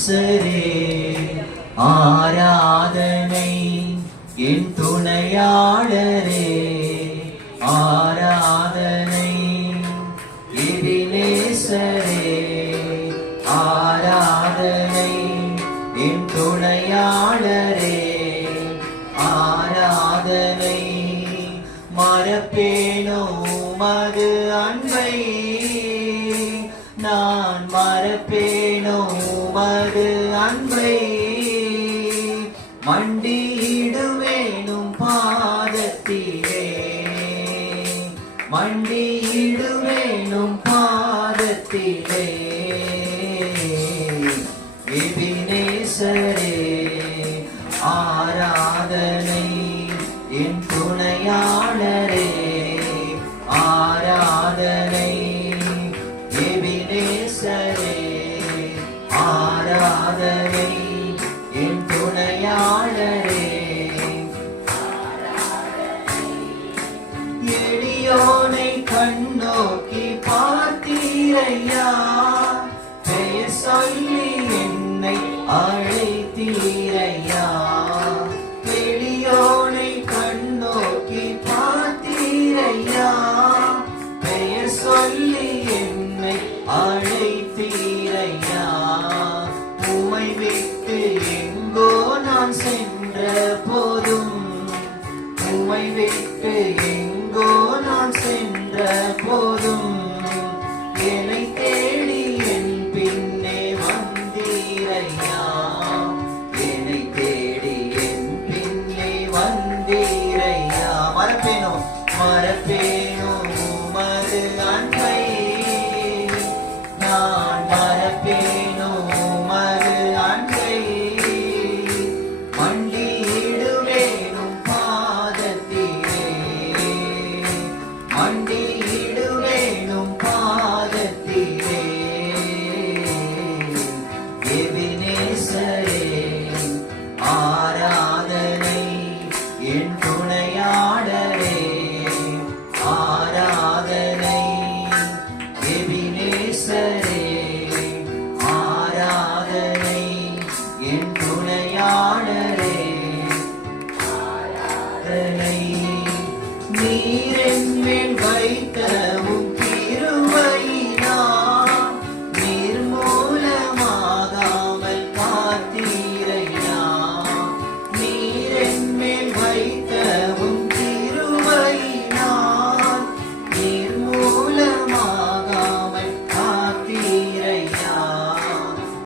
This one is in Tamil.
எபினேசரே ஆராதனை என் துணையாளரே ஆராதனை எபினேசரே ஆராதனை என் துணையாளரே ஆராதனை மறப்பேனோ மது அன்பை நான் மறப்பேனோ மது அன்பை மண்டியிடுவேனும் பாதத்திலே மண்டியிடுவேனும் பாதத்திலே எபினேசரே ஆராதனை என் துணையாளரே ஆராதனை எபினேசரே ஆராதனை என் துணையாளரே எளியோனை கண்ணோக்கி பார்த்தீரையா பெயர் சொல்லி என்னை அழைத்தீரையா எளியோனை கண்ணோக்கி பார்த்தீரையா பெயர் சொல்லி என்னை அழைத்தீரையா உம்மை விட்டு எங்கோ நான் சென்ற போதும் உம்மை விட்டு எங்கோ நான் சென்ற போதும்